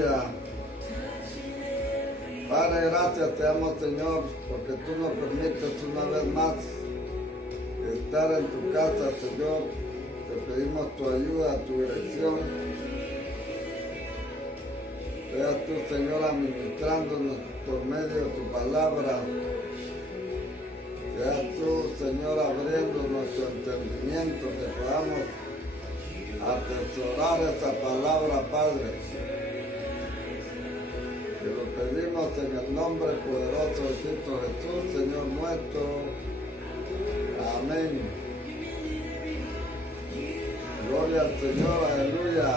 aleluya. Padre, gracias te amo, Señor, porque tú nos permites una vez más estar en tu casa, Señor. Te pedimos tu ayuda, tu dirección. Seas tú, Señor, administrándonos por medio de tu palabra. Seas tú, Señor, abriendo nuestro entendimiento, que podamos atesorar esa palabra, Padre. Te lo pedimos en el nombre poderoso de Cristo Jesús, Señor nuestro. Amén. Gloria al Señor, aleluya.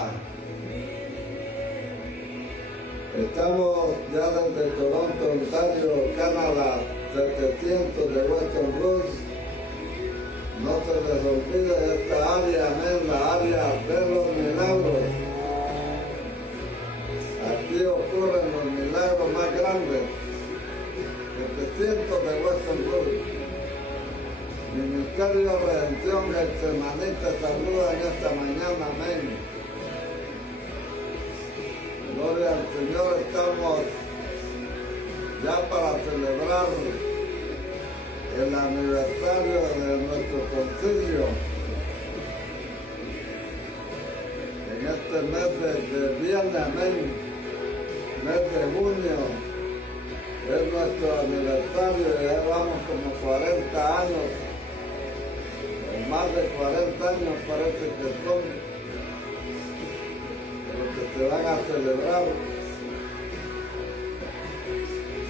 Estamos ya desde Toronto, Ontario, Canadá, 700 de Western Road. No se les olvide esta área, amén, la área de los milagros. Aquí ocurren los milagros más grandes. 700 de Western Road. Ministerio de Redención Getsemaní te saluda en esta mañana, amén. Gloria al Señor, estamos ya para celebrar el aniversario de nuestro concilio. En este mes que viene, amén, mes de junio, es nuestro aniversario, ya vamos como 40 años, o más de 40 años parece que son, los que se van a celebrar,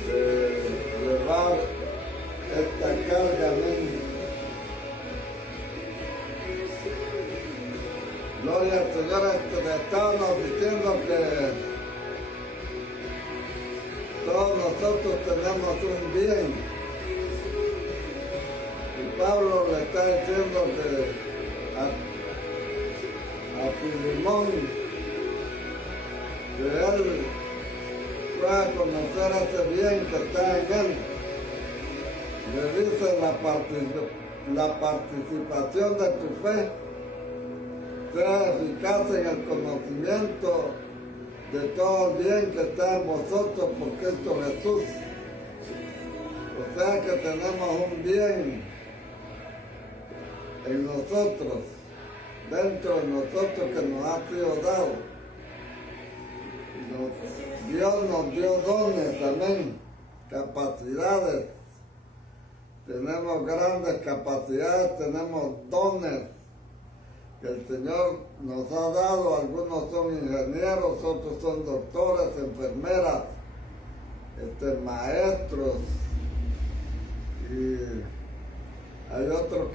de llevar esta carga, amén. Gloria al Señor, estábamos diciendo que todos nosotros tenemos un bien. Y Pablo le está diciendo que a Filimón, que él pueda conocer ese bien que está en él. Le dice la participación de tu fe sea eficaz en el conocimiento de todo el bien que está en vosotros por Cristo Jesús. O sea que tenemos un bien en nosotros, dentro de nosotros, que nos ha sido dado. Dios nos dio dones, amén, capacidades. Tenemos grandes capacidades, tenemos dones que el Señor nos ha dado. Algunos son ingenieros, otros son doctores, enfermeras, maestros, y hay otros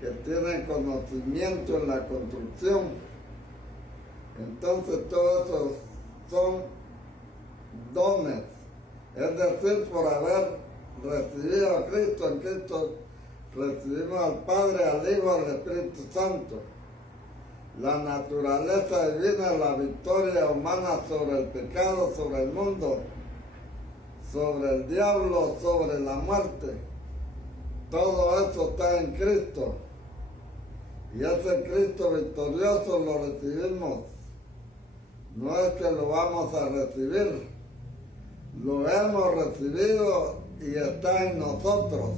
que tienen conocimiento en la construcción. Entonces todos esos son dones, es decir, por haber recibido a Cristo. En Cristo recibimos al Padre, al Hijo, al Espíritu Santo. La naturaleza divina, la victoria humana sobre el pecado, sobre el mundo, sobre el diablo, sobre la muerte. Todo eso está en Cristo. Y ese Cristo victorioso lo recibimos. No es que lo vamos a recibir, lo hemos recibido y está en nosotros,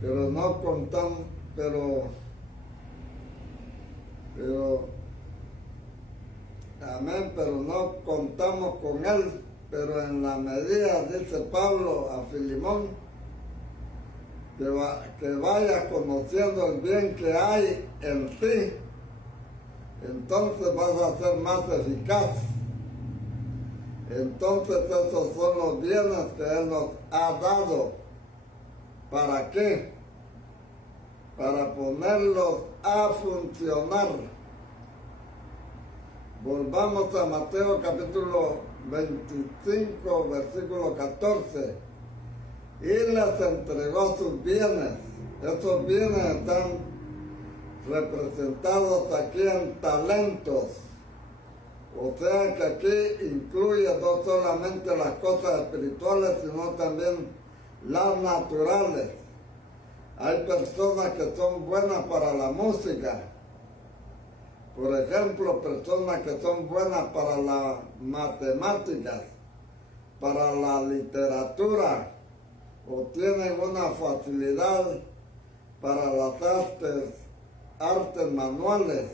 pero no contamos, amén, pero no contamos con él, pero en la medida, dice Pablo a Filimón, que vayas conociendo el bien que hay en ti, entonces vas a ser más eficaz. Entonces esos son los bienes que Él nos ha dado. ¿Para qué? Para ponerlos a funcionar. Volvamos a Mateo capítulo 25, versículo 14. Y les entregó sus bienes. Esos bienes están representados aquí en talentos. O sea que aquí incluye no solamente las cosas espirituales, sino también las naturales. Hay personas que son buenas para la música. Por ejemplo, personas que son buenas para las matemáticas, para la literatura, o tienen una facilidad para las artes manuales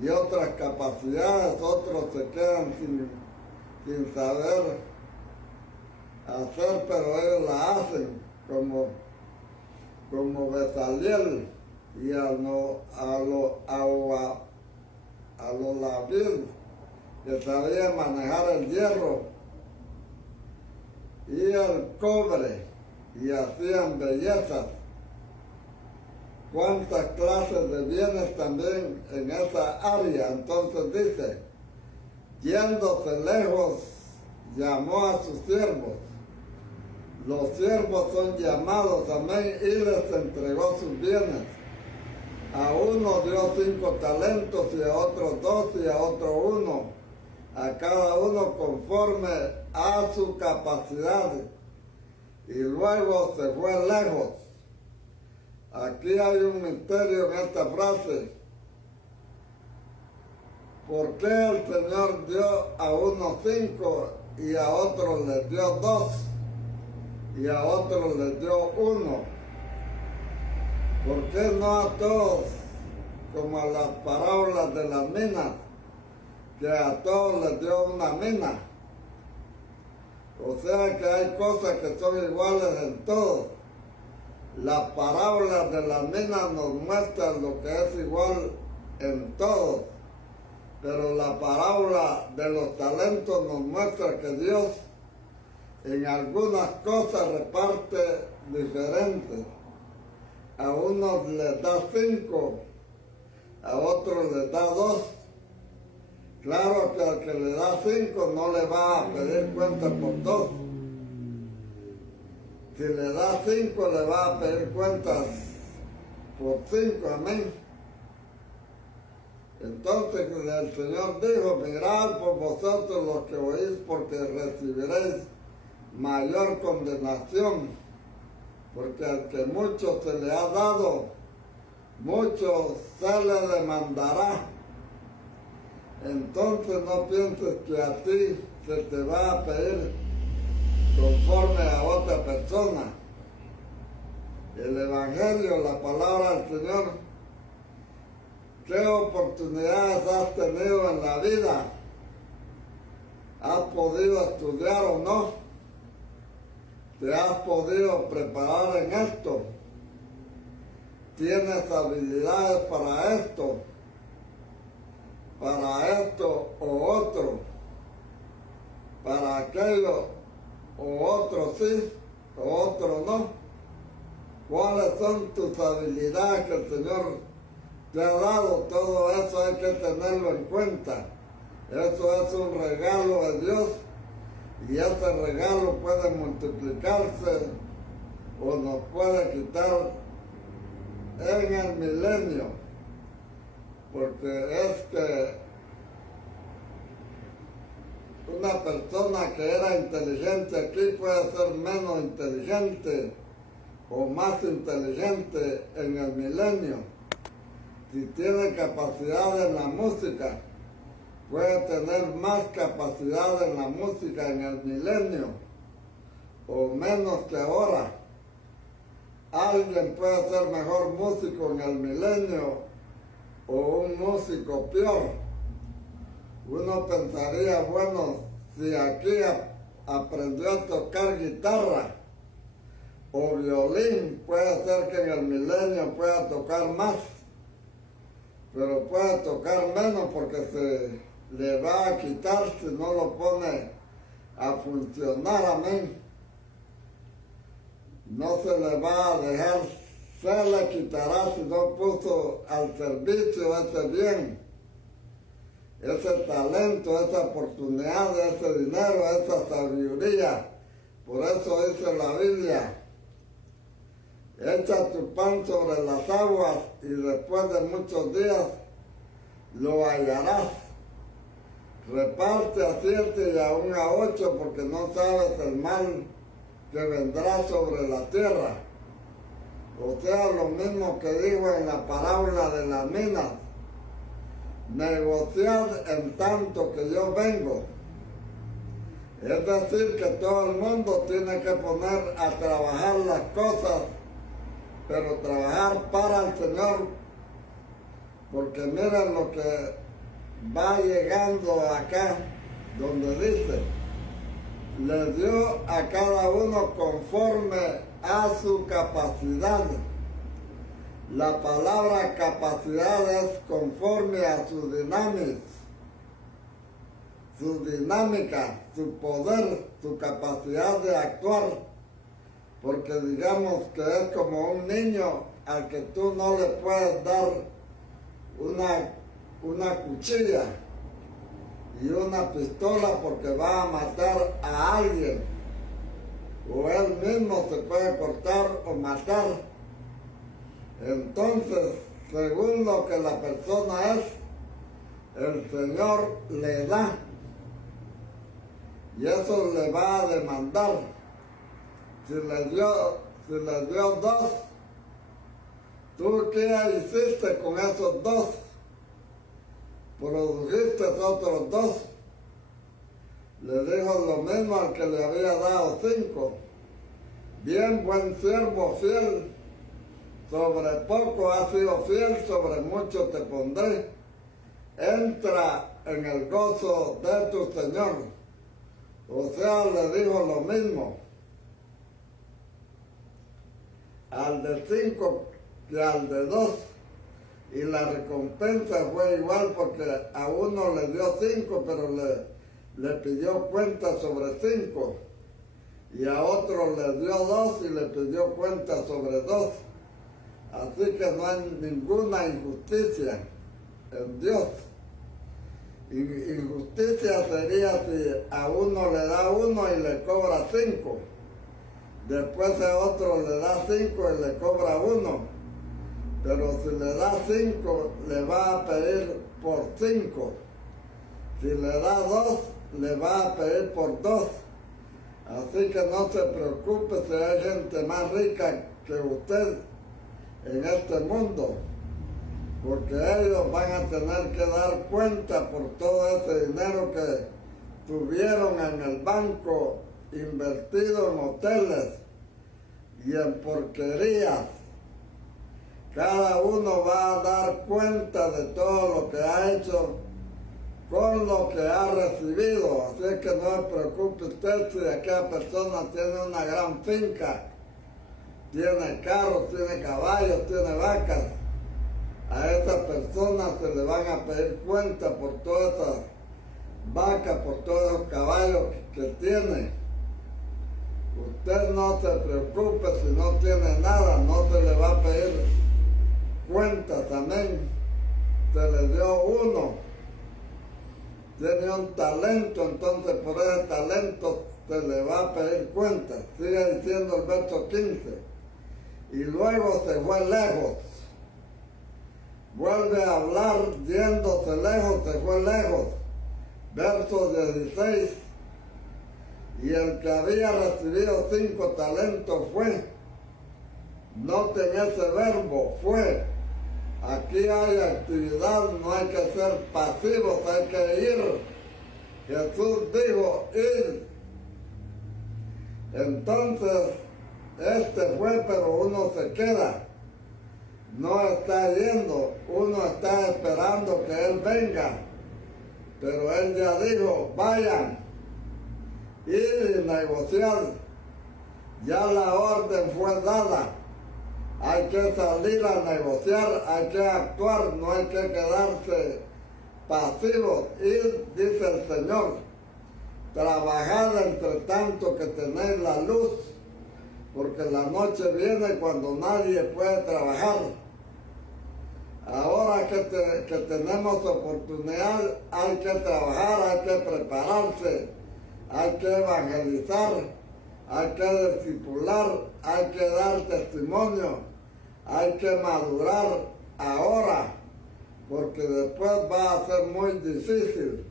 y otras capacidades, otros se quedan sin saber hacer, pero ellos la hacen, como Bezaliel y a los David, que sabían manejar el hierro y el cobre y hacían bellezas. Cuántas clases de bienes también en esa área. Entonces dice, yéndose lejos, llamó a sus siervos. Los siervos son llamados, amén, y les entregó sus bienes. A uno dio 5 talentos y a otro 2 y a otro 1, a cada uno conforme a su capacidad. Y luego se fue lejos. Aquí hay un misterio en esta frase. ¿Por qué el Señor dio a unos 5 y a otros les dio 2 y a otros les dio 1? ¿Por qué no a todos, como a las parábolas de las minas, que a todos les dio una mina? O sea que hay cosas que son iguales en todos. Las parábolas de las minas nos muestran lo que es igual en todos, pero la parábola de los talentos nos muestra que Dios en algunas cosas reparte diferentes. A unos les da 5, a otros les da 2. Claro que al que le da 5 no le va a pedir cuenta por 2. Si le da 5 le va a pedir cuentas por 5, amén. Entonces el Señor dijo, mirad por vosotros los que oís, porque recibiréis mayor condenación. Porque al que mucho se le ha dado, mucho se le demandará. Entonces no pienses que a ti se te va a pedir conforme a otra persona. El Evangelio, la palabra del Señor, ¿qué oportunidades has tenido en la vida? ¿Has podido estudiar o no? ¿Te has podido preparar en esto? ¿Tienes habilidades para esto o otro? ¿Para aquello o otro sí o otro no? ¿Cuáles son tus habilidades que el Señor te ha dado? Todo eso hay que tenerlo en cuenta. Eso es un regalo de Dios. Y ese regalo puede multiplicarse o nos puede quitar en el milenio. Porque es que una persona que era inteligente aquí puede ser menos inteligente o más inteligente en el milenio. Si tiene capacidad en la música, puede tener más capacidad en la música en el milenio o menos que ahora. Alguien puede ser mejor músico en el milenio o un músico peor. Uno pensaría, bueno, si aquí aprendió a tocar guitarra o violín, puede ser que en el milenio pueda tocar más, pero puede tocar menos porque se le va a quitar si no lo pone a funcionar, amén. No se le va a dejar, se le quitará si no puso al servicio ese bien, ese talento, esa oportunidad, ese dinero, esa sabiduría. Por eso dice la Biblia, echa tu pan sobre las aguas y después de muchos días lo hallarás. Reparte a 7 y aún a 8 porque no sabes el mal que vendrá sobre la tierra. O sea, lo mismo que dijo en la parábola de las minas. negociad en tanto que yo vengo. Es decir, que todo el mundo tiene que poner a trabajar las cosas, pero trabajar para el Señor, porque miren lo que va llegando acá, donde dice, le dio a cada uno conforme a su capacidad. La palabra capacidad es conforme a su dinámica, su poder, su capacidad de actuar. Porque digamos que es como un niño al que tú no le puedes dar una cuchilla y una pistola porque va a matar a alguien, o él mismo se puede cortar o matar. Entonces, según lo que la persona es, el Señor le da, y eso le va a demandar. Si le dio 2, ¿tú qué hiciste con esos 2? Produjiste otros 2. Le dijo lo mismo al que le había dado 5. Bien, buen siervo fiel, sobre poco has sido fiel, sobre mucho te pondré. Entra en el gozo de tu Señor. O sea, le dijo lo mismo al de 5 que al de 2. Y la recompensa fue igual, porque a uno le dio 5, pero le pidió cuenta sobre 5. Y a otro le dio 2 y le pidió cuenta sobre 2. Así que no hay ninguna injusticia en Dios. Injusticia sería si a uno le da 1 y le cobra 5. Después a otro le da 5 y le cobra 1. Pero si le da 5, le va a pedir por 5. Si le da 2, le va a pedir por 2. Así que no se preocupe si hay gente más rica que usted en este mundo, porque ellos van a tener que dar cuenta por todo ese dinero que tuvieron en el banco invertido en hoteles y en porquerías. Cada uno va a dar cuenta de todo lo que ha hecho con lo que ha recibido. Así que no se preocupe usted si aquella persona tiene una gran finca, tiene carros, tiene caballos, tiene vacas. A esa persona se le van a pedir cuenta por todas esas vacas, por todos esos caballos que tiene. Usted no se preocupe si no tiene nada, no se le va a pedir cuentas, amén. Se le dio 1, tiene un talento, entonces por ese talento se le va a pedir cuentas. Sigue diciendo el verso 15. Y luego se fue lejos. Vuelve a hablar, yéndose lejos, se fue lejos. Verso 16. Y el que había recibido 5 talentos fue. Noten ese verbo, fue. Aquí hay actividad, no hay que ser pasivos, hay que ir. Jesús dijo, id. Entonces, este fue, pero uno se queda. No está yendo, uno está esperando que Él venga. Pero Él ya dijo, vayan, ir y negociar. Ya la orden fue dada. Hay que salir a negociar, hay que actuar, no hay que quedarse pasivos. Ir, dice el Señor, trabajad entre tanto que tenéis la luz, porque la noche viene cuando nadie puede trabajar. Ahora que tenemos oportunidad, hay que trabajar, hay que prepararse, hay que evangelizar, hay que discipular, hay que dar testimonio, hay que madurar ahora, porque después va a ser muy difícil.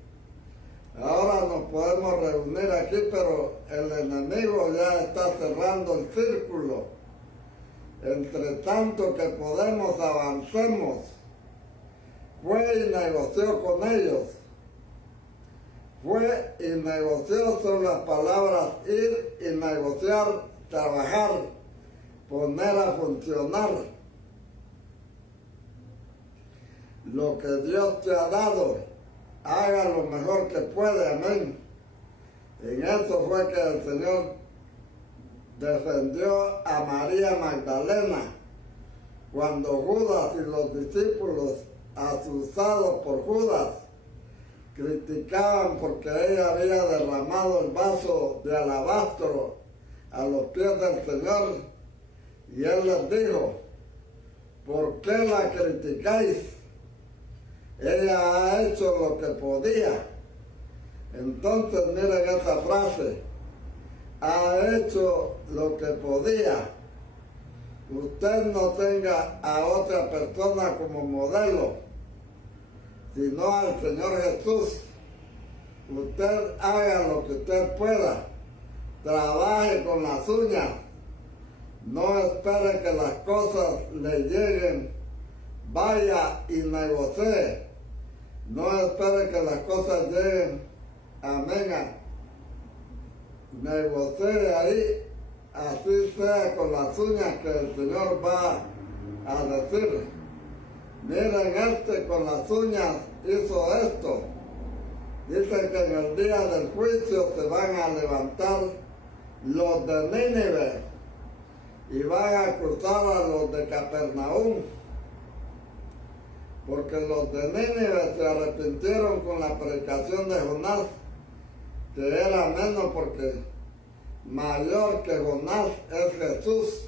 Ahora nos podemos reunir aquí, pero el enemigo ya está cerrando el círculo. Entre tanto que podemos, avancemos. fue y negoció con ellos. Fue y negoció, son las palabras ir y negociar, trabajar, poner a funcionar. Lo que Dios te ha dado, haga lo mejor que puede, amén. En eso fue que el Señor defendió a María Magdalena cuando Judas y los discípulos, asustados por Judas, criticaban porque ella había derramado el vaso de alabastro a los pies del Señor, y Él les dijo: ¿por qué la criticáis? Ella ha hecho lo que podía. Entonces miren esa frase: ha hecho lo que podía. Usted no tenga a otra persona como modelo, sino al Señor Jesús. Usted haga lo que usted pueda, trabaje con las uñas, no espere que las cosas le lleguen, vaya y negocie, no espere que las cosas lleguen, amén, negocie ahí, así sea con las uñas que el Señor va a decir. Miren, con las uñas hizo esto. Dice que en el día del juicio se van a levantar los de Nínive y van a acusar a los de Capernaum, porque los de Nínive se arrepintieron con la predicación de Jonás, que era menos porque mayor que Jonás es Jesús.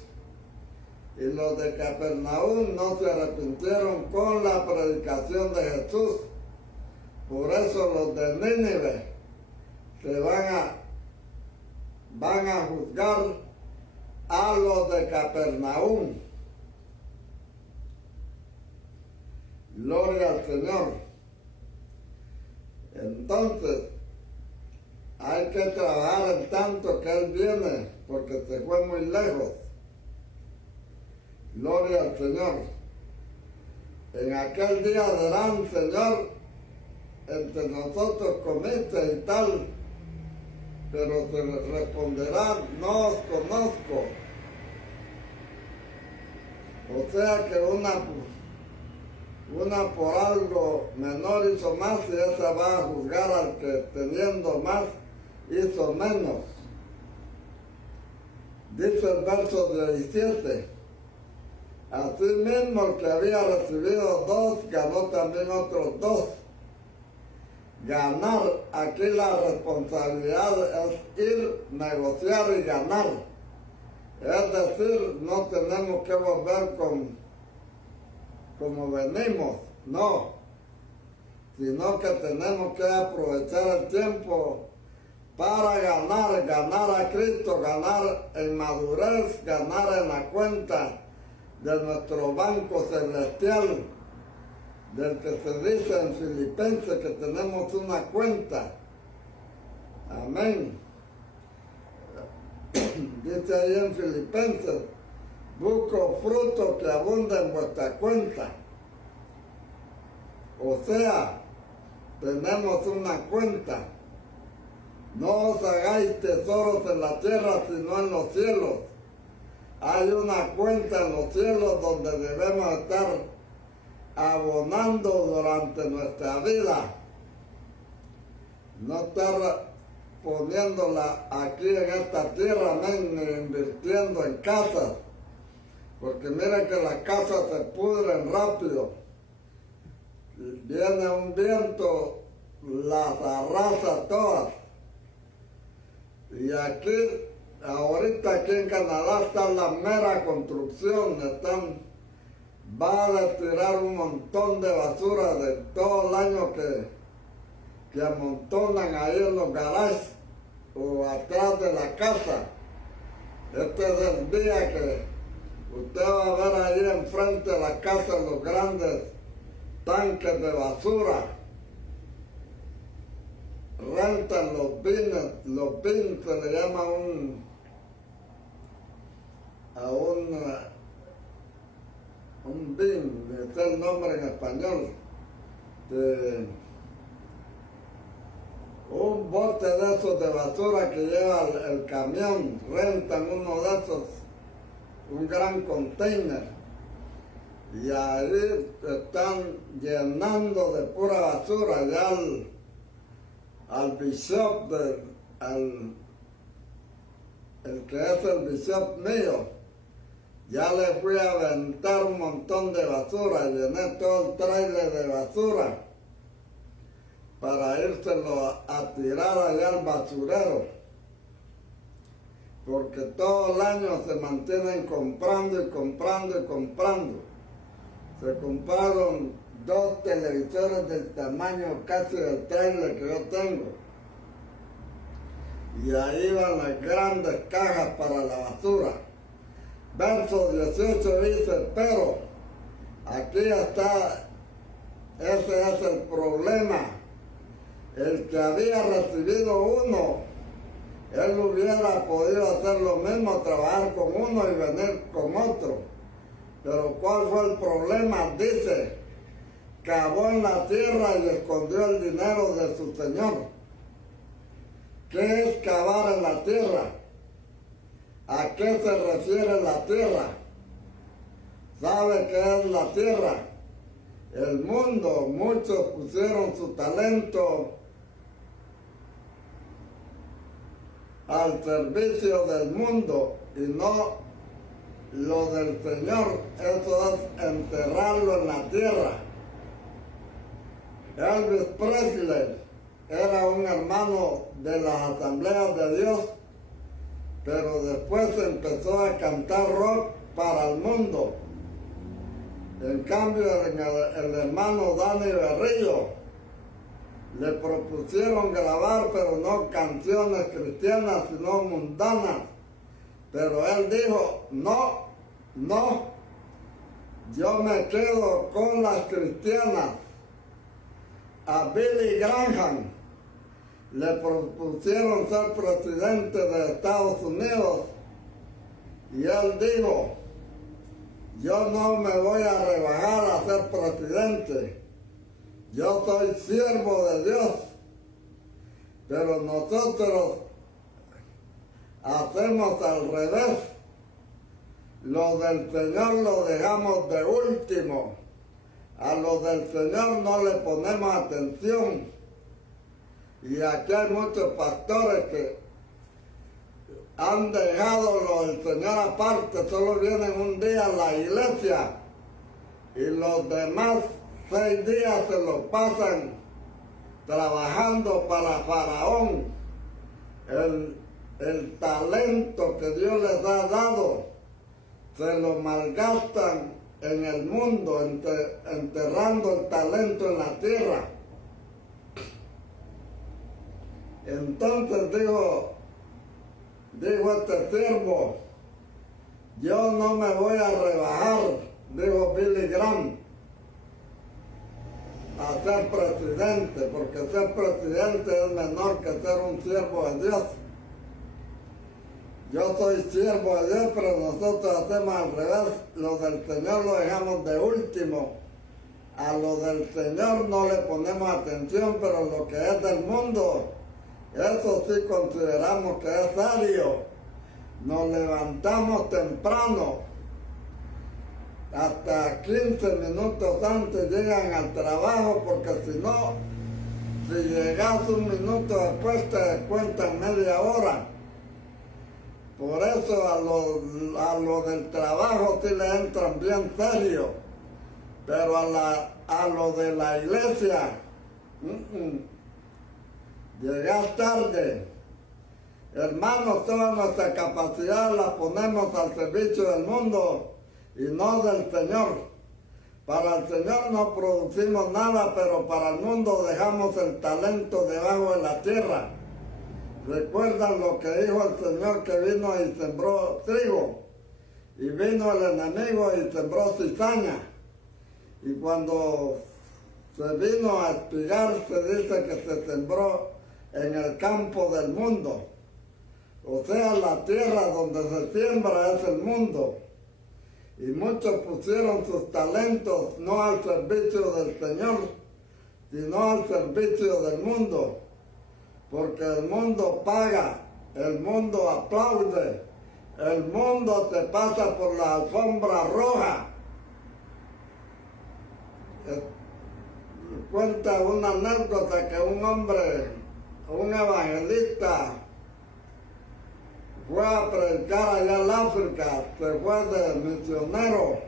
Y los de Capernaum no se arrepintieron con la predicación de Jesús. Por eso los de Nínive se van a juzgar a los de Capernaum. Gloria al Señor. Entonces, hay que trabajar en tanto que Él viene, porque se fue muy lejos. Gloria al Señor. En aquel día dirán: Señor, entre nosotros comiste y tal, pero se les responderá: no os conozco. O sea que una por algo menor hizo más, y esa va a juzgar al que teniendo más hizo menos. Dice el verso 17: asimismo, el que había recibido 2, ganó también otros 2. Ganar, aquí la responsabilidad es ir, negociar y ganar. Es decir, no tenemos que volver como venimos, no. Sino que tenemos que aprovechar el tiempo para ganar a Cristo, ganar en madurez, ganar en la cuenta de nuestro banco celestial, del que se dice en Filipenses que tenemos una cuenta. Amén. Dice ahí en Filipenses: busco fruto que abunda en vuestra cuenta. O sea, tenemos una cuenta. No os hagáis tesoros en la tierra, sino en los cielos. Hay una cuenta en los cielos donde debemos estar abonando durante nuestra vida. No estar poniéndola aquí en esta tierra, ni invirtiendo en casas. Porque mira que las casas se pudren rápido. Viene un viento, las arrasa todas. Y aquí, ahorita aquí en Canadá está la mera construcción, va a tirar un montón de basura de todo el año que amontonan ahí en los garajes o atrás de la casa. Este es el día que usted va a ver ahí enfrente de la casa los grandes tanques de basura. Rentan los bins se le llama un bin, es el nombre en español, de un bote de esos de basura que lleva el camión, rentan uno de esos, un gran container, y ahí están llenando de pura basura. Ya al bishop, el que es el bishop mío, ya le fui a aventar un montón de basura, llené todo el trailer de basura para írselo a tirar allá al basurero, porque todo el año se mantienen comprando y comprando y comprando. Se compraron 2 televisores del tamaño casi del trailer que yo tengo, y ahí van las grandes cajas para la basura. Verso 18 dice, pero aquí está, ese es el problema. El que había recibido uno, él hubiera podido hacer lo mismo, trabajar con uno y venir con otro. Pero ¿cuál fue el problema? Dice, cavó en la tierra y escondió el dinero de su señor. ¿Qué es cavar en la tierra? ¿A qué se refiere la tierra? ¿Sabe qué es la tierra? El mundo. Muchos pusieron su talento al servicio del mundo y no lo del Señor. Eso es enterrarlo en la tierra. Elvis Presley era un hermano de las Asambleas de Dios, pero después empezó a cantar rock para el mundo. En cambio, el hermano Dani Berrillo le propusieron grabar, pero no canciones cristianas, sino mundanas. Pero él dijo, no, yo me quedo con las cristianas. A Billy Graham le propusieron ser presidente de Estados Unidos y él dijo, yo no me voy a rebajar a ser presidente, yo soy siervo de Dios. Pero nosotros hacemos al revés. Lo del Señor lo dejamos de último. A lo del Señor no le ponemos atención. Y aquí hay muchos pastores que han dejado lo del Señor aparte, solo vienen un día a la iglesia y los demás 6 días se los pasan trabajando para Faraón. El talento que Dios les ha dado se lo malgastan en el mundo, enterrando el talento en la tierra. Entonces dijo este siervo, yo no me voy a rebajar, dijo Billy Graham, a ser presidente, porque ser presidente es menor que ser un siervo de Dios. Yo soy siervo de Dios, pero nosotros hacemos al revés. Lo del Señor lo dejamos de último. A lo del Señor no le ponemos atención, pero lo que es del mundo, eso sí consideramos que es serio. Nos levantamos temprano, hasta 15 minutos antes llegan al trabajo, porque si no, si llegas un minuto después te descuentan media hora. Por eso a lo del trabajo sí le entran bien serio, pero a lo de la iglesia, llegas tarde. Hermanos, toda nuestra capacidad la ponemos al servicio del mundo y no del Señor. Para el Señor no producimos nada, pero para el mundo dejamos el talento debajo de la tierra. ¿Recuerdan lo que dijo el Señor, que vino y sembró trigo? Y vino el enemigo y sembró cizaña. Y cuando se vino a espigar, se dice que se sembró en el campo del mundo. O sea, la tierra donde se siembra es el mundo. Y muchos pusieron sus talentos no al servicio del Señor, sino al servicio del mundo, porque el mundo paga, el mundo aplaude, el mundo te pasa por la alfombra roja. Cuenta una anécdota que un hombre, un evangelista, fue a predicar allá en África, se fue de misionero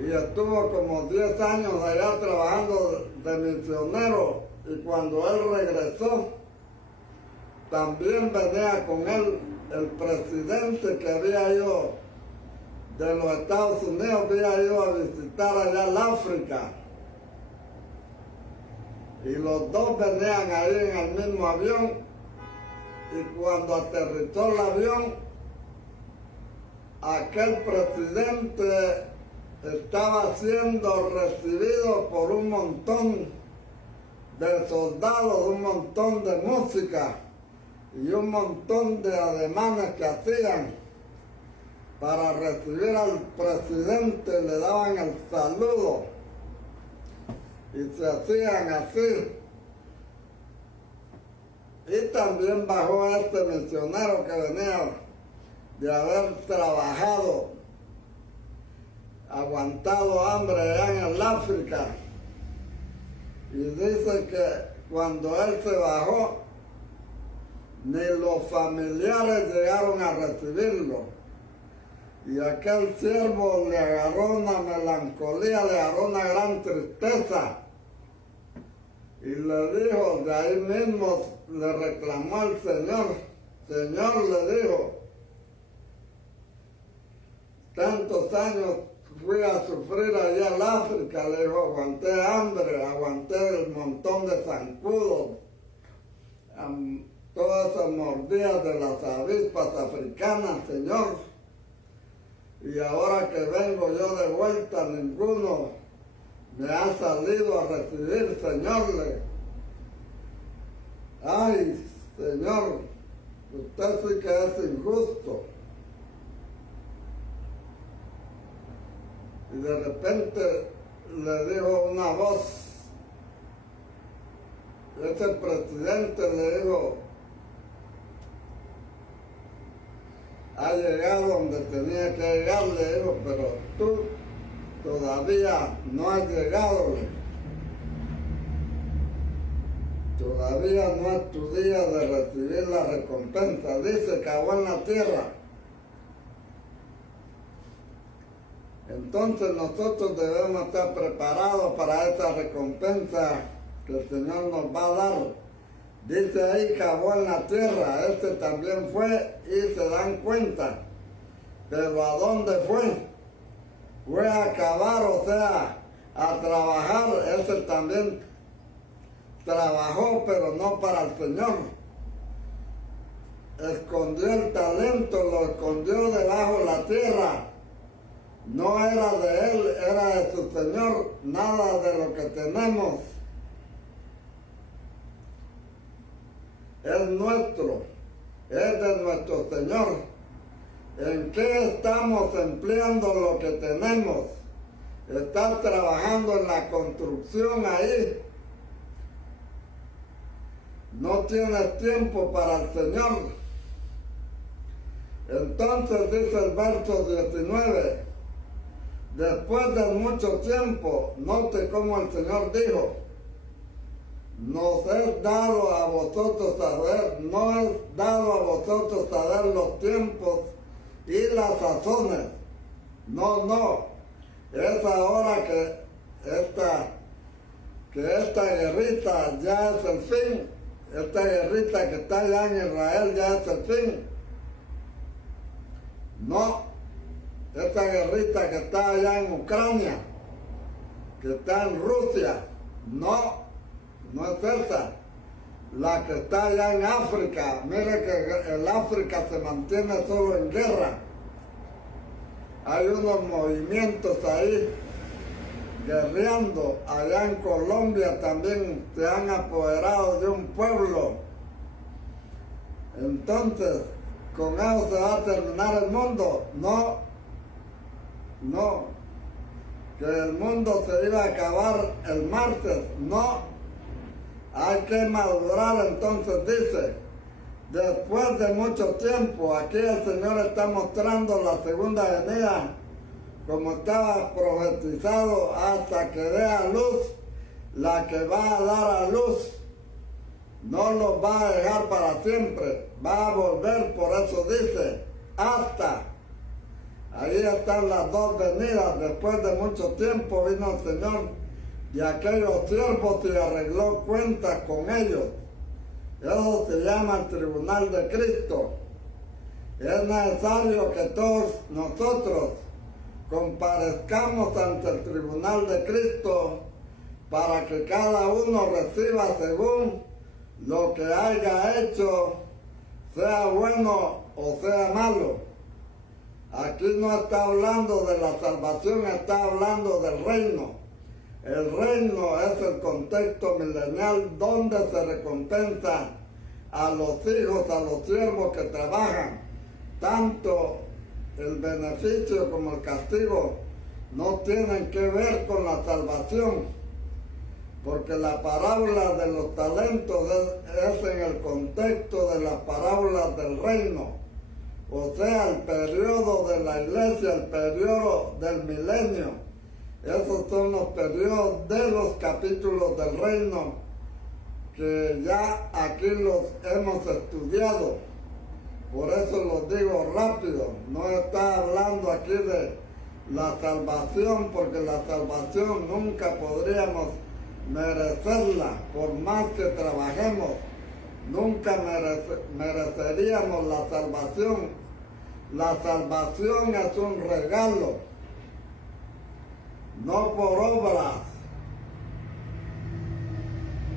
y estuvo como 10 años allá trabajando de misionero, y cuando él regresó, también venía con él el presidente que había ido de los Estados Unidos, había ido a visitar allá en África. Y los dos venían ahí en el mismo avión, y cuando aterrizó el avión, aquel presidente estaba siendo recibido por un montón de soldados, un montón de música y un montón de ademanes que hacían para recibir al presidente, le daban el saludo y se hacían así. Y también bajó este misionero que venía de haber trabajado, aguantado hambre allá en el África, y dice que cuando él se bajó, ni los familiares llegaron a recibirlo, y aquel siervo le agarró una melancolía, le agarró una gran tristeza, y le dijo, de ahí mismo le reclamó al Señor. Señor, le dijo, tantos años fui a sufrir allá en África, le dijo, aguanté hambre, aguanté el montón de zancudos, todas esas mordidas de las avispas africanas, Señor. Y ahora que vengo yo de vuelta, ninguno me ha salido a recibir, Señor. Ay, Señor, usted sí que es injusto. Y de repente le dijo una voz, ese presidente le dijo, ha llegado donde tenía que llegar, le dijo, pero tú todavía no has llegado. Todavía no es tu día de recibir la recompensa. Dice, cagó en la tierra. Entonces nosotros debemos estar preparados para esta recompensa que el Señor nos va a dar. Dice ahí, cavó en la tierra, este también fue y se dan cuenta. Pero ¿a dónde fue? Fue a cavar, o sea, a trabajar. Este también trabajó, pero no para el Señor. Escondió el talento, lo escondió debajo de la tierra. No era de él, era de su Señor, nada de lo que tenemos es nuestro, es de nuestro Señor. ¿En qué estamos empleando lo que tenemos? ¿Estás trabajando en la construcción ahí? No tienes tiempo para el Señor. Entonces dice el verso 19, después de mucho tiempo, note cómo el Señor dijo, nos es dado a vosotros saber, no es dado a vosotros saber los tiempos y las sazones. No, es ahora que esta guerrita ya es el fin, esta guerrita que está allá en Israel ya es el fin. No, esta guerrita que está allá en Ucrania, que está en Rusia, no es esa. La que está allá en África, mire que el África se mantiene solo en guerra. Hay unos movimientos ahí guerreando. Allá en Colombia también se han apoderado de un pueblo. Entonces, ¿con eso se va a terminar el mundo? No. que el mundo se iba a acabar el martes. No, hay que madurar. Entonces dice, después de mucho tiempo, aquí el Señor está mostrando la segunda venida, como estaba profetizado, hasta que dé a luz la que va a dar a luz. No los va a dejar para siempre, va a volver. Por eso dice, hasta. Ahí están las dos venidas. Después de mucho tiempo vino el Señor y aquellos siervos se arregló cuentas con ellos. Eso se llama el tribunal de Cristo. Es necesario que todos nosotros comparezcamos ante el tribunal de Cristo para que cada uno reciba según lo que haya hecho, sea bueno o sea malo. Aquí no está hablando de la salvación, está hablando del reino. El reino es el contexto milenial donde se recompensa a los hijos, a los siervos que trabajan. Tanto el beneficio como el castigo no tienen que ver con la salvación, porque la parábola de los talentos es en el contexto de las parábolas del reino, o sea, el periodo de la iglesia, el periodo del milenio. Esos son los periodos de los capítulos del reino que ya aquí los hemos estudiado. Por eso los digo rápido, no está hablando aquí de la salvación, porque la salvación nunca podríamos merecerla, por más que trabajemos, nunca mereceríamos la salvación. La salvación es un regalo, no por obras,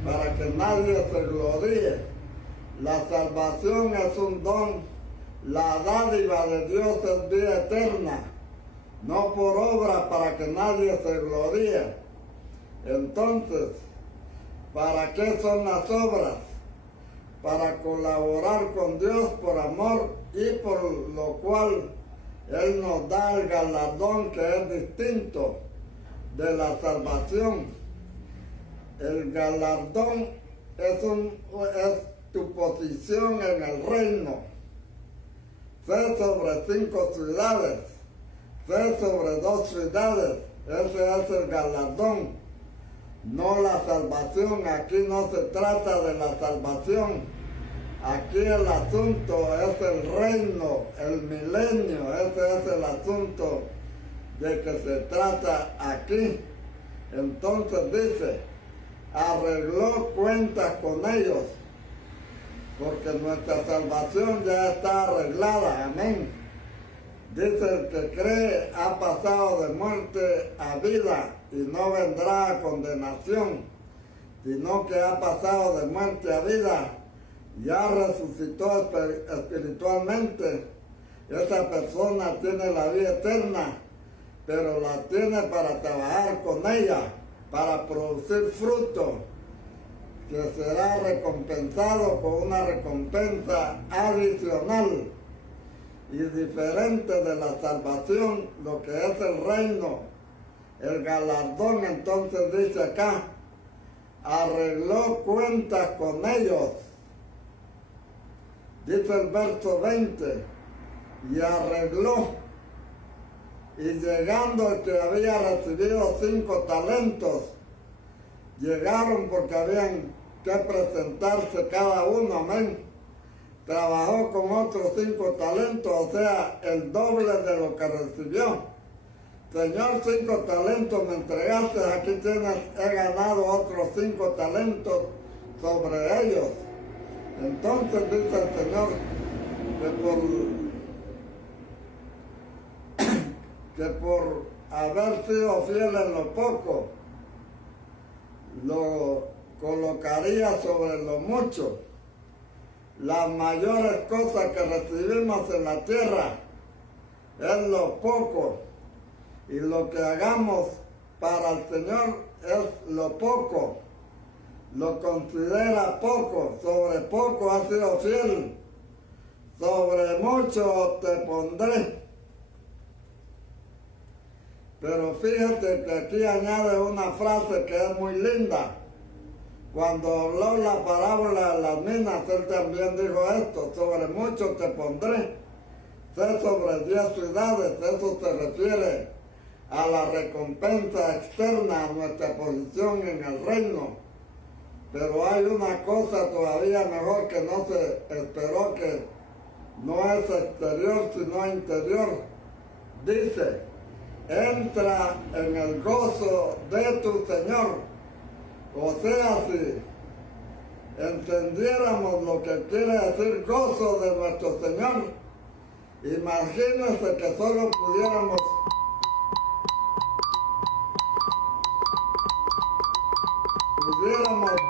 para que nadie se gloríe. La salvación es un don, la dádiva de Dios es vida eterna, no por obras para que nadie se gloríe. Entonces, ¿para qué son las obras? Para colaborar con Dios por amor y por lo cual Él nos da el galardón que es distinto de la salvación. El galardón es tu posición en el reino. Sé sobre 5 ciudades, sé sobre 2 ciudades, ese es el galardón. No la salvación, aquí no se trata de la salvación. Aquí el asunto es el reino, el milenio, ese es el asunto de que se trata aquí. Entonces dice, arregló cuentas con ellos, porque nuestra salvación ya está arreglada, amén. Dice, el que cree ha pasado de muerte a vida y no vendrá a condenación, sino que ha pasado de muerte a vida, ya resucitó espiritualmente. Esa persona tiene la vida eterna, pero la tiene para trabajar con ella, para producir fruto, que será recompensado con una recompensa adicional y diferente de la salvación, lo que es el reino, el galardón. Entonces dice acá, arregló cuentas con ellos. Dice el verso 20, y arregló, y llegando el que había recibido 5 talentos, llegaron porque habían que presentarse cada uno, amén. Trabajó con otros 5 talentos, o sea, el doble de lo que recibió. Señor, 5 talentos me entregaste, aquí tienes, he ganado otros 5 talentos sobre ellos. Entonces dice el Señor que por haber sido fiel en lo poco, lo colocaría sobre lo mucho. Las mayores cosas que recibimos en la tierra es lo poco, y lo que hagamos para el Señor es lo poco. Lo considera poco, sobre poco has sido fiel, sobre mucho te pondré. Pero fíjate que aquí añade una frase que es muy linda. Cuando habló la parábola de las minas, él también dijo esto: sobre mucho te pondré, sé sobre 10 ciudades. Eso se refiere a la recompensa externa a nuestra posición en el reino. Pero hay una cosa todavía mejor que no se esperó, que no es exterior sino interior. Dice: entra en el gozo de tu Señor. O sea, si entendiéramos lo que quiere decir gozo de nuestro Señor, imagínense que solo pudiéramos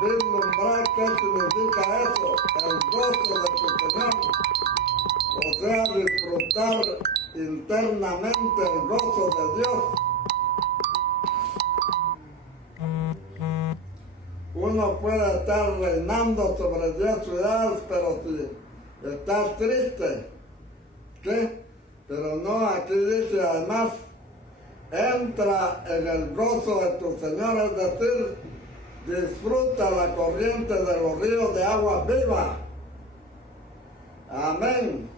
vislumbrar qué significa eso, el gozo de tu Señor. O sea, disfrutar internamente el gozo de Dios. Uno puede estar reinando sobre 10 ciudades, pero si estás triste, ¿qué? Pero no, aquí dice además: entra en el gozo de tu Señor, es decir, disfruta la corriente de los ríos de agua viva. Amén.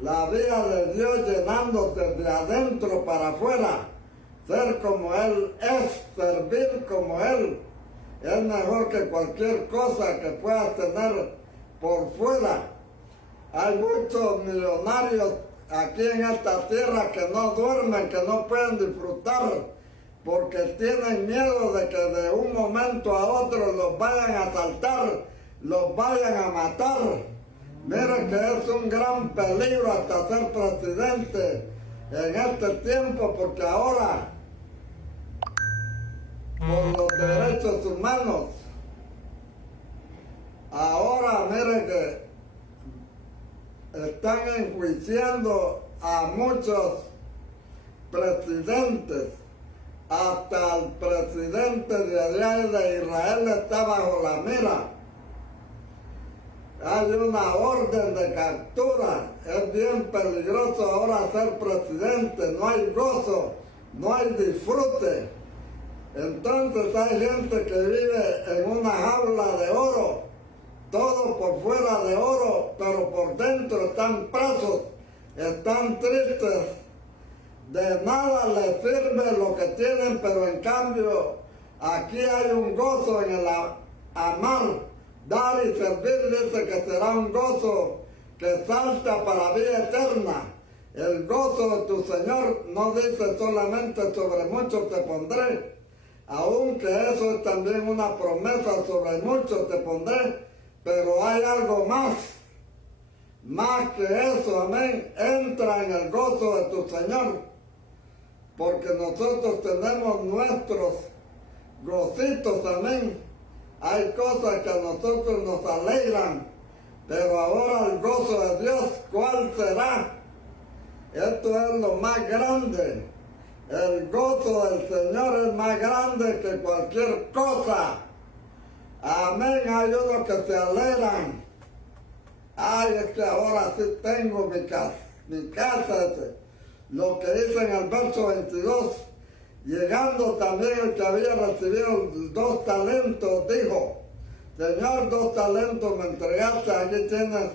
La vida de Dios llenándote de adentro para afuera. Ser como Él es, servir como Él, es mejor que cualquier cosa que puedas tener por fuera. Hay muchos millonarios aquí en esta tierra que no duermen, que no pueden disfrutar, porque tienen miedo de que de un momento a otro los vayan a asaltar, los vayan a matar. Mire que es un gran peligro hasta ser presidente en este tiempo, porque ahora, por los derechos humanos, ahora mire que están enjuiciando a muchos presidentes. Hasta el presidente de allá de Israel está bajo la mira. Hay una orden de captura. Es bien peligroso ahora ser presidente. No hay gozo, no hay disfrute. Entonces hay gente que vive en una jaula de oro, todo por fuera de oro, pero por dentro están presos, están tristes. De nada les sirve lo que tienen, pero en cambio aquí hay un gozo en el amar, dar y servir. Dice que será un gozo que salta para vida eterna. El gozo de tu Señor no dice solamente sobre mucho te pondré, aunque eso es también una promesa: sobre mucho te pondré, pero hay algo más que eso, amén. Entra en el gozo de tu Señor, porque nosotros tenemos nuestros gocitos, amén. Hay cosas que a nosotros nos alegran, pero ahora el gozo de Dios, ¿cuál será? Esto es lo más grande. El gozo del Señor es más grande que cualquier cosa. Amén. Hay unos que se alegran. Ay, es que ahora sí tengo mi casa. Lo que dice en el verso 22. Llegando también el que había recibido 2 talentos, dijo: Señor, 2 talentos me entregaste, aquí tienes,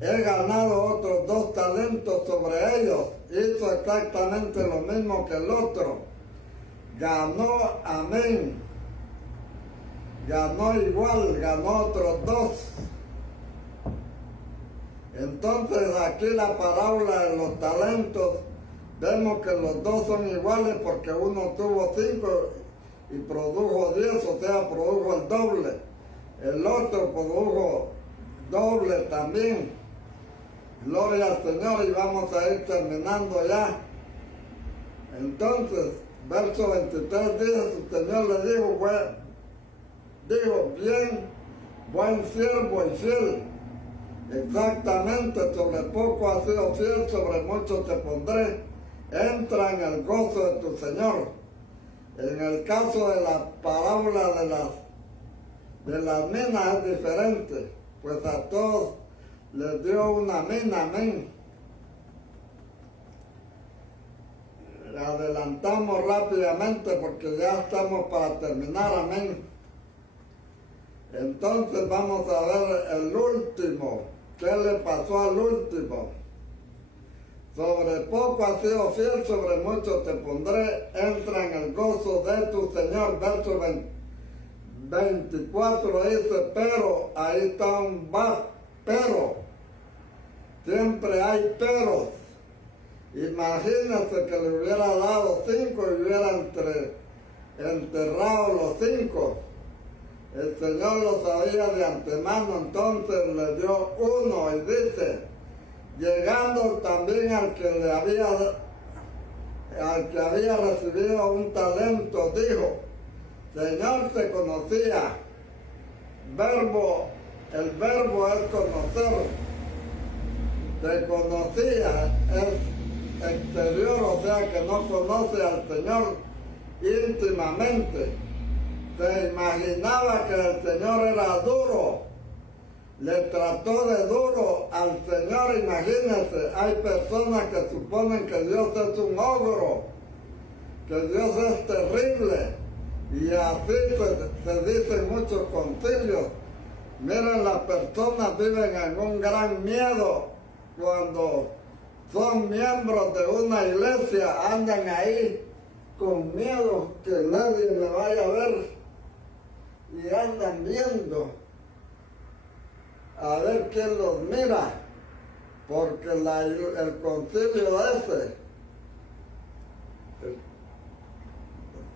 he ganado otros 2 talentos sobre ellos. Hizo exactamente lo mismo que el otro. Ganó, amén. Ganó igual, ganó otros 2. Entonces aquí la parábola de los talentos, vemos que los 2 son iguales, porque uno tuvo 5 y produjo 10, o sea, produjo el doble. El otro produjo doble también. Gloria al Señor, y vamos a ir terminando ya. Entonces, verso 23 dice: su Señor le dijo, bien, buen siervo y fiel. Exactamente, sobre poco has sido fiel, sobre mucho te pondré. Entra en el gozo de tu Señor. En el caso de la parábola de las minas es diferente, pues a todos les dio una mina, amén. adelantamos rápidamente porque ya estamos para terminar, amén. Entonces vamos a ver el último. ¿Qué le pasó al último? Sobre poco has sido fiel, sobre mucho te pondré. Entra en el gozo de tu Señor. Verso 24 dice, pero, ahí está un pero. Siempre hay peros. Imagínate que le hubiera dado 5 y hubiera enterrado los 5. El Señor lo sabía de antemano, entonces le dio 1 y dice, llegando también al que había recibido un talento, dijo, Señor, te conocía. El verbo es conocer. Te conocía, es exterior, o sea que no conoce al Señor íntimamente. Se imaginaba que el Señor era duro, le trató de duro al Señor. Imagínense, hay personas que suponen que Dios es un ogro, que Dios es terrible, y así se dicen muchos concilios. Miren, las personas viven en un gran miedo cuando son miembros de una iglesia, andan ahí con miedo que nadie me vaya a ver y andan viendo a ver quién los mira, porque el concilio ese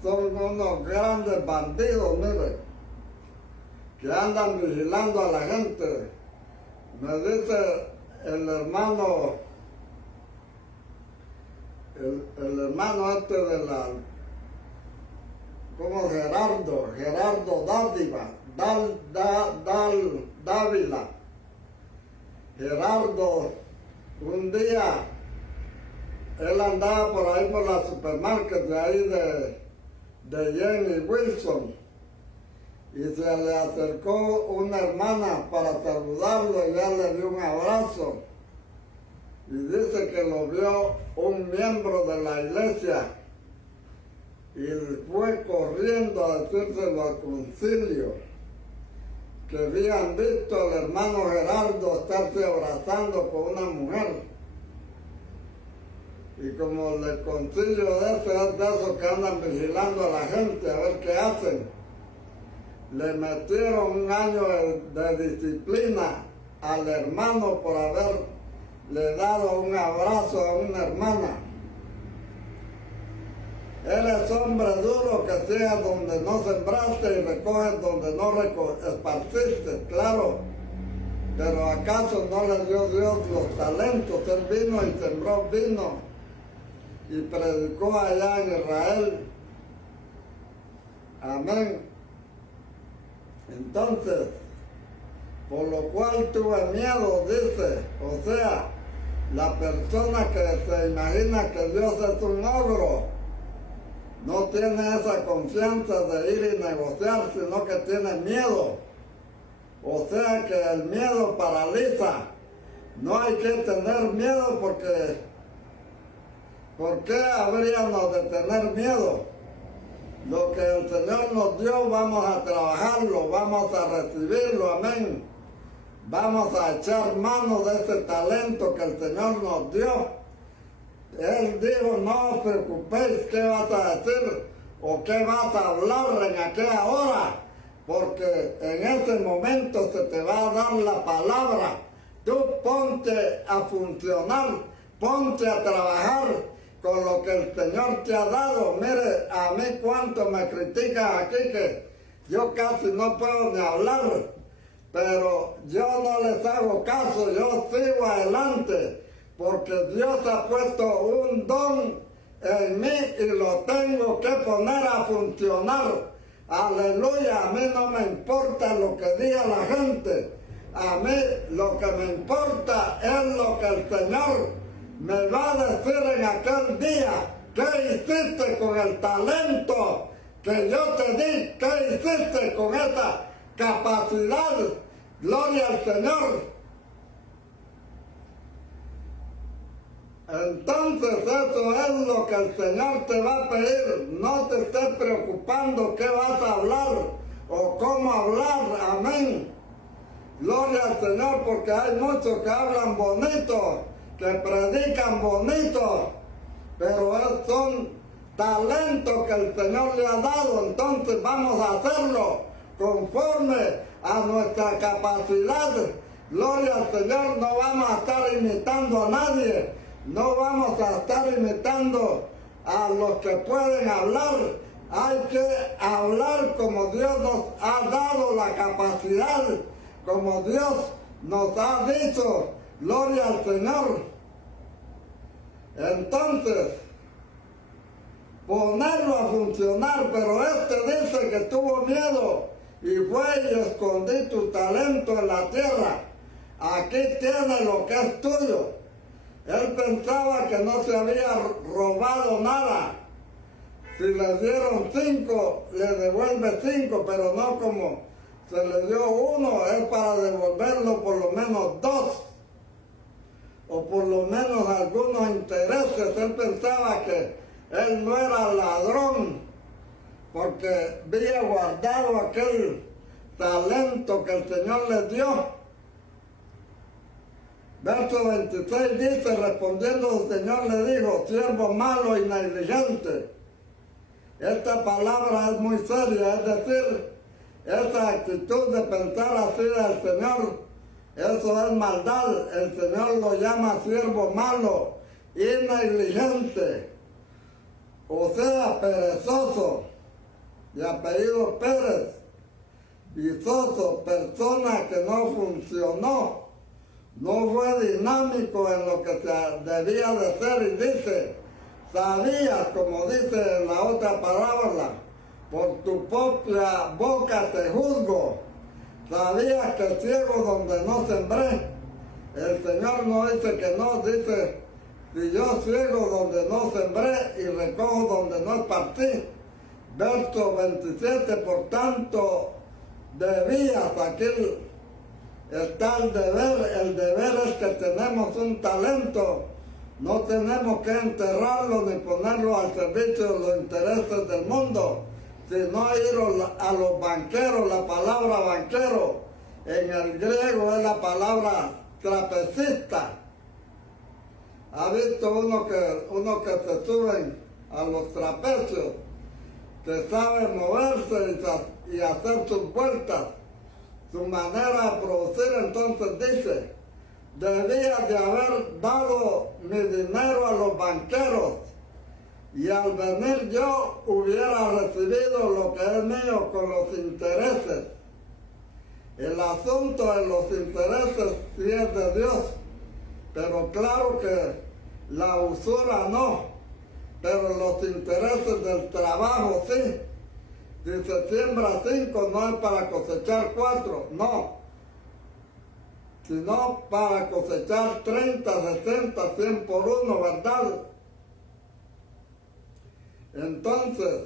son unos grandes bandidos, miren, que andan vigilando a la gente. Me dice el hermano este de la, como Gerardo Dávila. Gerardo, un día, él andaba por ahí por la supermarket de ahí de Jenny Wilson, y se le acercó una hermana para saludarlo y ya le dio un abrazo. Y dice que lo vio un miembro de la iglesia y fue corriendo a decírselo al concilio, que habían visto al hermano Gerardo estarse abrazando con una mujer. Y como el concilio es de esos que andan vigilando a la gente a ver qué hacen, le metieron 1 año de disciplina al hermano por haberle dado un abrazo a una hermana. Eres hombre duro que siegas donde no sembraste y recoges donde no esparciste, claro. Pero ¿acaso no le dio Dios los talentos? Él vino y sembró vino y predicó allá en Israel. Amén. Entonces, por lo cual tuve miedo, dice, o sea, la persona que se imagina que Dios es un ogro, no tiene esa confianza de ir y negociar, sino que tiene miedo. O sea que el miedo paraliza. No hay que tener miedo porque, ¿por qué habríamos de tener miedo? Lo que el Señor nos dio, vamos a trabajarlo, vamos a recibirlo, amén. Vamos a echar mano de ese talento que el Señor nos dio. Él dijo, no os preocupéis qué vas a decir o qué vas a hablar en aquella hora, porque en ese momento se te va a dar la palabra. Tú ponte a funcionar, ponte a trabajar con lo que el Señor te ha dado. Mire, a mí cuánto me critican aquí que yo casi no puedo ni hablar, pero yo no les hago caso, yo sigo adelante, porque Dios ha puesto un don en mí y lo tengo que poner a funcionar. Aleluya, a mí no me importa lo que diga la gente, a mí lo que me importa es lo que el Señor me va a decir en aquel día. ¿Qué hiciste con el talento que yo te di? ¿Qué hiciste con esa capacidad? Gloria al Señor. Entonces eso es lo que el Señor te va a pedir. No te estés preocupando qué vas a hablar o cómo hablar. Amén. Gloria al Señor, porque hay muchos que hablan bonito, que predican bonito, pero son talentos que el Señor le ha dado. Entonces vamos a hacerlo conforme a nuestra capacidad. Gloria al Señor, no vamos a estar imitando a nadie, no vamos a estar imitando a los que pueden hablar. Hay que hablar como Dios nos ha dado la capacidad, como Dios nos ha dicho. Gloria al Señor. Entonces, ponerlo a funcionar, pero este dice que tuvo miedo y fue y escondí tu talento en la tierra. Aquí tiene lo que es tuyo. Él pensaba que no se había robado nada. Si le dieron 5, le devuelve 5, pero no como se le dio 1, es para devolverlo por lo menos 2. O por lo menos algunos intereses. Él pensaba que él no era ladrón, porque había guardado aquel talento que el Señor le dio. Verso 26 dice, respondiendo el Señor le dijo, siervo malo y negligente. Esta palabra es muy seria, es decir, esa actitud de pensar así del Señor, eso es maldad. El Señor lo llama siervo malo y negligente, o sea, perezoso, de apellido Pérez, y soso, persona que no funcionó, no fue dinámico en lo que se debía de ser. Y dice, sabías, como dice en la otra parábola, por tu propia boca te juzgo. Sabías que ciego donde no sembré. El Señor no dice que no, dice, si yo ciego donde no sembré y recojo donde no esparcí. Verso 27, por tanto, debías, aquí está el deber es que tenemos un talento, no tenemos que enterrarlo ni ponerlo al servicio de los intereses del mundo, sino ir a los banqueros. La palabra banquero en el griego es la palabra trapecista. ¿Ha visto uno que se suben a los trapecios, que saben moverse y hacer sus vueltas, su manera de producir? Entonces dice, debía de haber dado mi dinero a los banqueros y al venir yo hubiera recibido lo que es mío con los intereses. El asunto de los intereses sí es de Dios, pero claro que la usura no, pero los intereses del trabajo sí. Si se siembra 5, no es para cosechar 4, no, sino para cosechar 30, 60, 100 por 1, ¿verdad? Entonces,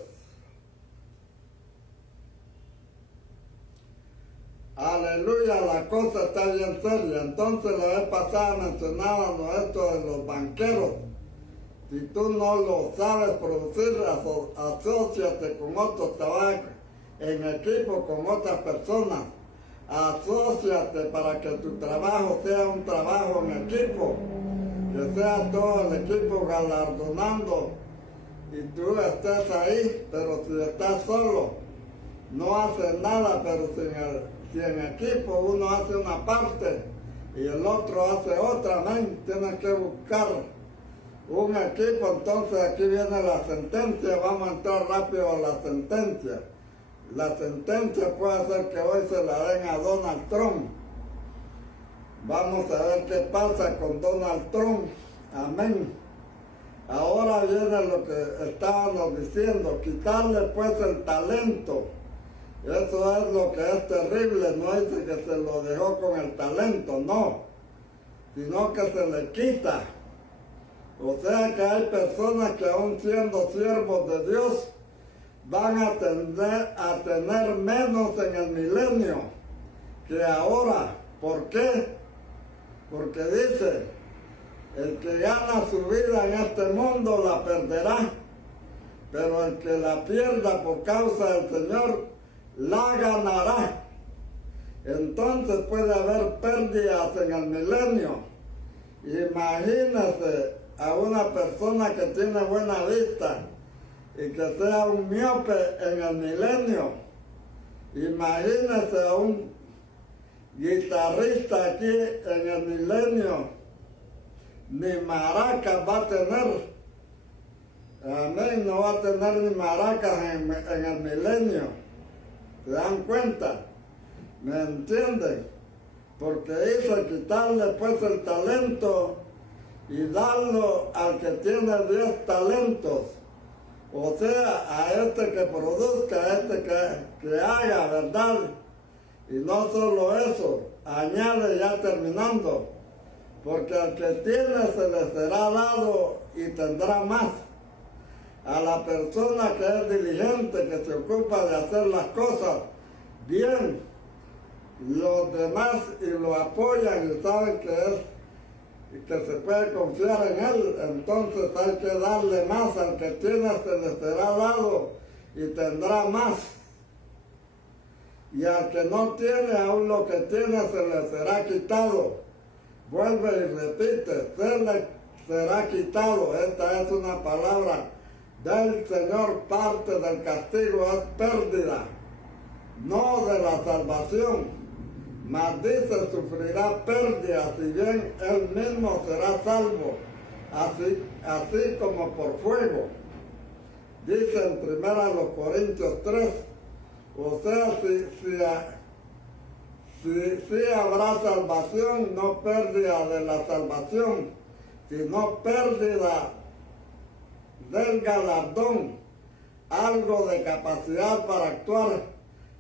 aleluya, la cosa está bien seria. Entonces la vez pasada mencionábamos esto de los banqueros. Si tú no lo sabes producir, asóciate con otros, trabaja en equipo con otras personas. Asóciate para que tu trabajo sea un trabajo en equipo, que sea todo el equipo galardonando y tú estés ahí. Pero si estás solo, no haces nada. Pero si en equipo uno hace una parte y el otro hace otra, amén, tienes que buscar un equipo. Entonces aquí viene la sentencia. Vamos a entrar rápido a la sentencia. La sentencia puede ser que hoy se la den a Donald Trump. Vamos a ver qué pasa con Donald Trump. Amén. Ahora viene lo que estábamos diciendo, quitarle pues el talento. Eso es lo que es terrible. No dice que se lo dejó con el talento, no, sino que se le quita. O sea que hay personas que aún siendo siervos de Dios van a tener menos en el milenio que ahora. ¿Por qué? Porque dice, El que gana su vida en este mundo la perderá, pero el que la pierda por causa del Señor la ganará. Entonces puede haber pérdidas en el milenio. Imagínese a una persona que tiene buena vista y que sea un miope en el milenio. Imagínese a un guitarrista aquí en el milenio, ni maracas va a tener. Amén, no va a tener ni maracas en el milenio. ¿Se dan cuenta? ¿Me entienden? Porque hizo quitarle pues el talento y darlo al que tiene 10 talentos. O sea, a este que produzca, a este que haga, ¿verdad? Y no solo eso, añade ya terminando, porque al que tiene se le será dado y tendrá más. A la persona que es diligente, que se ocupa de hacer las cosas bien, los demás y lo apoyan y saben que se puede confiar en él, entonces hay que darle más. Al que tiene se le será dado y tendrá más. Y al que no tiene, aún lo que tiene se le será quitado. Vuelve y repite, se le será quitado. Esta es una palabra del Señor. Parte del castigo es pérdida, no de la salvación. Mas dice, sufrirá pérdida, si bien él mismo será salvo, así como por fuego. Dice en 1 Corintios 3, o sea, si habrá salvación, no pérdida de la salvación, sino pérdida del galardón, algo de capacidad para actuar.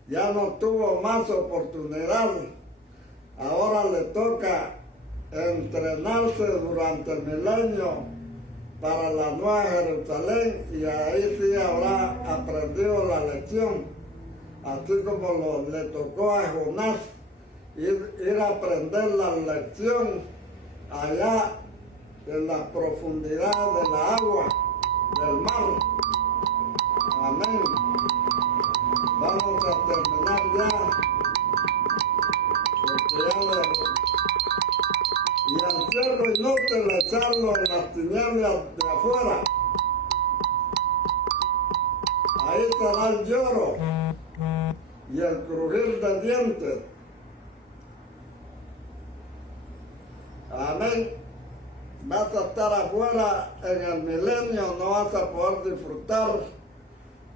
Ya no tuvo más oportunidad. Ahora le toca entrenarse durante el milenio para la Nueva Jerusalén, y ahí sí habrá aprendido la lección, así como le tocó a Jonás ir a aprender la lección allá en la profundidad de la agua, del mar. Amén. Vamos a terminar ya, porque y al cerro inútil echarlo en las tinieblas de afuera. Ahí será el lloro y el crujir de dientes. Amén. Vas a estar afuera en el milenio, no vas a poder disfrutar.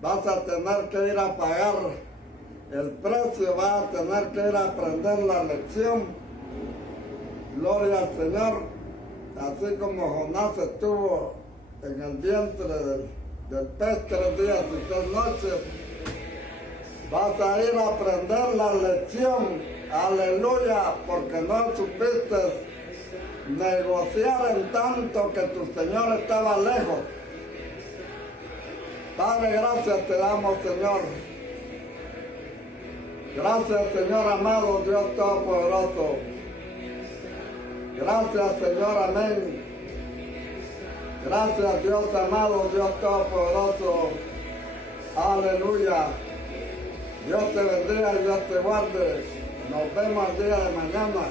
Vas a tener que ir a pagar el precio, vas a tener que ir a aprender la lección. Gloria al Señor. Así como Jonás estuvo en el vientre del pez 3 días y 3 noches, vas a ir a aprender la lección. Aleluya, porque no supiste negociar en tanto que tu Señor estaba lejos. Padre, gracias te damos, Señor. Gracias, Señor amado, Dios Todopoderoso. Gracias, Señor, amén. Gracias, Dios amado, Dios Todopoderoso. Aleluya. Dios te bendiga y Dios te guarde. Nos vemos el día de mañana.